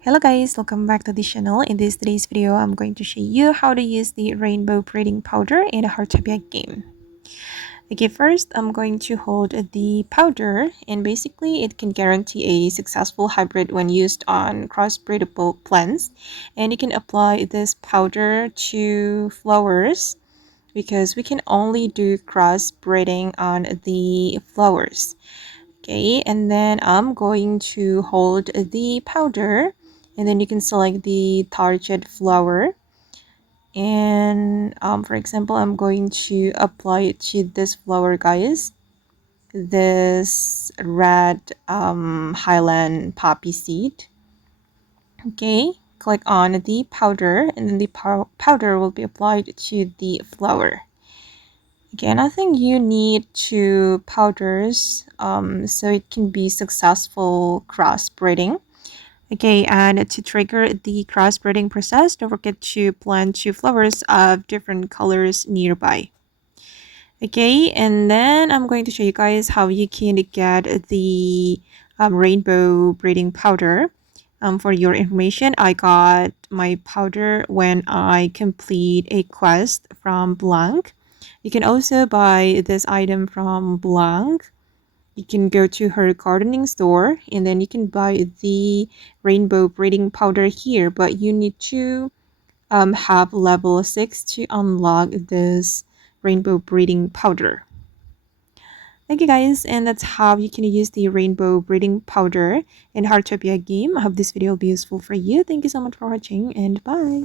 Hello guys, welcome back to the channel. In today's video, I'm going to show you how to use the rainbow breeding powder in a Heartopia game. Okay, first I'm going to hold the powder, and basically it can guarantee a successful hybrid when used on crossbreedable plants. And you can apply this powder to flowers because we can only do crossbreeding on the flowers. Okay, and then I'm going to hold the powder, and then you can select the target flower. And for example, I'm going to apply it to this flower, guys. This red Highland poppy seed. Okay, click on the powder, and then the powder will be applied to the flower. Again, I think you need two powders so it can be successful crossbreeding. Okay, and to trigger the crossbreeding process, don't forget to plant two flowers of different colors nearby. Okay, and then I'm going to show you guys how you can get the rainbow breeding powder. For your information, I got my powder when I complete a quest from Blanc. You can also buy this item from Blanc. You can go to her gardening store, and then you can buy the rainbow breeding powder here, but you need to have level 6 to unlock this rainbow breeding powder. Okay guys, and that's how you can use the rainbow breeding powder in Heartopia game. I hope this video will be useful for you. Thank you so much for watching, and bye.